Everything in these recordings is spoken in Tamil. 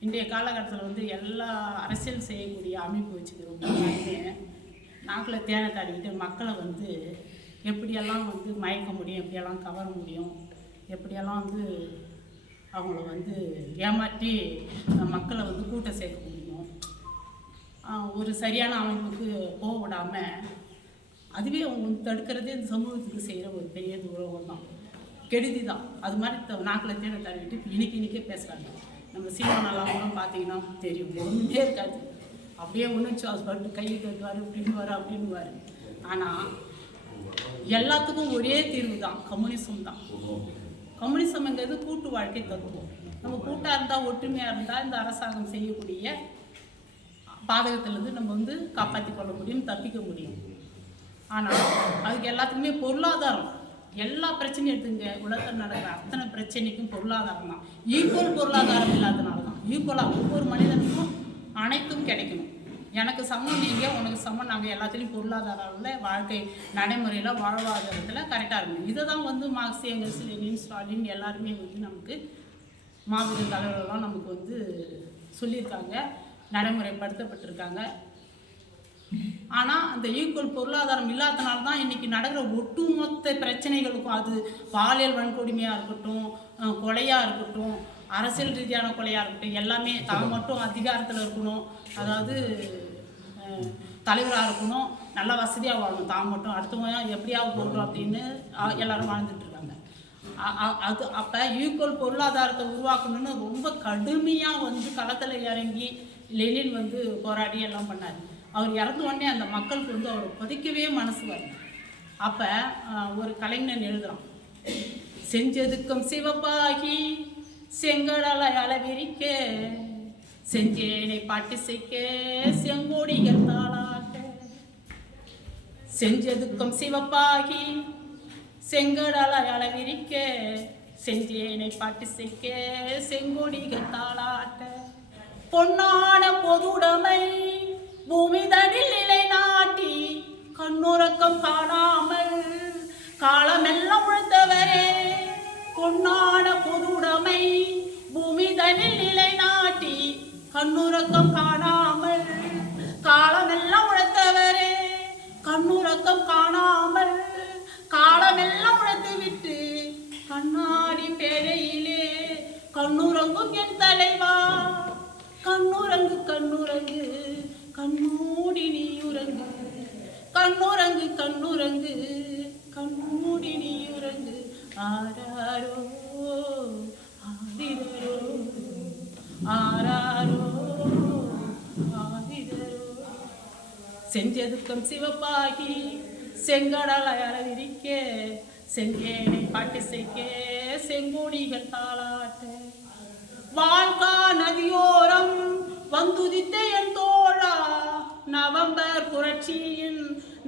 இன்றைய காலகட்டத்தில் வந்து எல்லா அரசியல் செய்யக்கூடிய அமைப்பு வச்சுக்கிறோம் நாக்கில் தேனை தாடிக்கிட்டு மக்களை வந்து எப்படியெல்லாம் வந்து மயக்க முடியும் எப்படியெல்லாம் கவர முடியும் எப்படியெல்லாம் வந்து அவங்கள வந்து ஏமாற்றி மக்களை வந்து கூட்ட சேர்க்க முடியும். ஒரு சரியான அமைப்புக்கு போக விடாமல் அதுவே அவங்க வந்து தடுக்கிறதே இந்த சமூகத்துக்கு செய்கிற ஒரு பெரிய துரோகம் தான். கெடுதி தான். அது மாதிரி நாக்களை நாக்கில் தேனை தடவிட்டு இன்னைக்கு இன்னைக்கே பேசுகிறாங்க நம்ம சீமானெல்லாம் கூட பார்த்தீங்கன்னா தெரியும். ஒன்றுமே இருக்காது. அப்படியே ஒன்றுச்சு பட்டு கையை கட்டுவார் இப்படின்னுவார் அப்படின்னுவார். ஆனால் எல்லாத்துக்கும் ஒரே தீர்வு தான் கம்யூனிசம் தான். கம்யூனிசம்ங்கிறது கூட்டு வாழ்க்கை தத்துவம். நம்ம கூட்டாக இருந்தால் ஒற்றுமையாக இருந்தால் இந்த அரசாங்கம் செய்யக்கூடிய பாதகத்திலேருந்து நம்ம வந்து காப்பாற்றி கொள்ள முடியும் தப்பிக்க முடியும். ஆனால் அதுக்கு எல்லாத்துக்குமே பொருளாதாரம். எல்லா பிரச்சனையும் எடுத்துங்க. உலகத்தில் நடக்கிற அத்தனை பிரச்சனைக்கும் பொருளாதாரம் தான். ஈக்குவல் பொருளாதாரம் இல்லாதனால தான். ஈக்குவலாக ஒவ்வொரு மனிதனுக்கும் அனைத்தும் கிடைக்கணும். எனக்கு சமம் நீங்கள் உனக்கு சமம் நாங்கள் எல்லாத்துலேயும் பொருளாதாரத்தில் வாழ்க்கை நடைமுறையில் வாழ்வாதாரத்தில் கரெக்டாக இருக்கணும். இதை தான் வந்து மார்க்ஸ் எங்கல்ஸ் லெனின் ஸ்டாலின் எல்லாருமே வந்து நமக்கு மாபெரும் தலைவர்கள்லாம் நமக்கு வந்து சொல்லியிருக்காங்க நடைமுறைப்படுத்தப்பட்டிருக்காங்க. ஆனால் அந்த ஈக்குவல் பொருளாதாரம் இல்லாதனால தான் இன்றைக்கி நடக்கிற ஒட்டுமொத்த பிரச்சனைகளுக்கும் அது பாலியல் வன்கொடுமையாக இருக்கட்டும் கொலையாக இருக்கட்டும் அரசியல் ரீதியான கொலையாக இருக்கட்டும் எல்லாமே தான் மட்டும் அதிகாரத்தில் இருக்கணும். அதாவது தலைவராக இருக்கணும் நல்ல வசதியாக வாழணும். தான் மட்டும். அடுத்தவங்க எப்படியாவது போகணும் அப்படின்னு எல்லாரும் வாழ்ந்துட்டு இருக்காங்க. அது அப்போ ஈக்குவல் பொருளாதாரத்தை உருவாக்கணும்னு ரொம்ப கடுமையாக வந்து களத்தில் இறங்கி லெனின் வந்து போராடி எல்லாம் பண்ணார். அவர் இறந்த உடனே அந்த மக்களுக்கு வந்து அவரை புதைக்கவே மனசு வரல. அப்போ ஒரு கலைஞன் எழுதுகிறான் செஞ்சதுக்கும் சிவப்பாகி செங்கடலை அளவிரிக்க செஞ்சேனை பாட்டு செய்க்க செங்கோடிகள் தாளாட்ட செஞ்சதுக்கும் சிவப்பாகி செங்கடலை அளவிரிக்க செஞ்சேனை பாட்டு செய்க்க செங்கோடிகள் தாளாட்ட பொன்னான பொதுடமை பூமிதனில் நிலைநாட்டி கண்ணுறக்கம் காணாமல் காலமெல்லாம் உழைத்தவரே பொன்னான பொதுடமை பூமிதனில் நிலைநாட்டி கண்ணுறக்கம் காணாமல் காலமெல்லாம் உழைத்தவரே கண்ணுறக்கம் காணாமல் காலமெல்லாம் உழைத்து விட்டு கண்ணாடி பேரையிலே கண்ணுறங்கும் என் தலைவா. கண்ணுறங்கு கண்ணுறங்கு. கண்ணூடி நீ உறங்கு. கண்ணுறங்கு கண்ணுறங்கு. கண்ணூடி நீ உறங்கு. ஆராரோ ஆதிரோ ஆராரோ ஆதிரோ செஞ்சதுக்கம் சிவப்பாகி செங்கடலை அளவிரிக்க செங்கேனை பாட்டு செய்க செங்கோடிகள் தாளாட்ட. வாழ்கா நதியோரம்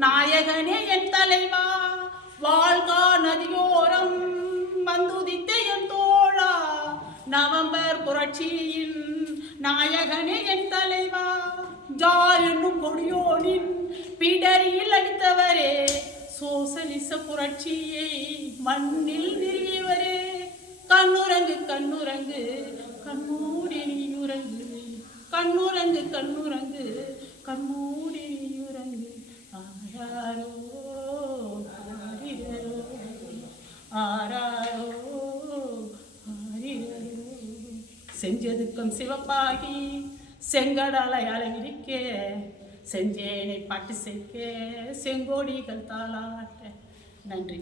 நாயகனே என் தலைவா வாழ்கா நதியோரம் வந்துதித்த என் தோழா. நவம்பர் புரட்சியின் நாயகனே என் தலைவா ஜா என்னும் கொடியோனின் பிடரியில் அடித்தவரே. சோசலிச புரட்சியை மண்ணில் நிறியவரே. கண்ணுரங்கு கண்ணுரங்கு கண்ணூடி நீயுரங்கு. கண்ணுரங்கு கண்ணுரங்கு கண்ணூடி நீயுரங்கு. ஆராரோ செஞ்சதுக்கும் சிவப்பாகி செங்கடலை அளவிரிக்க செஞ்சேனை பாட்டு செய்க செங்கோடிகள் தாளாட்ட. நன்றி.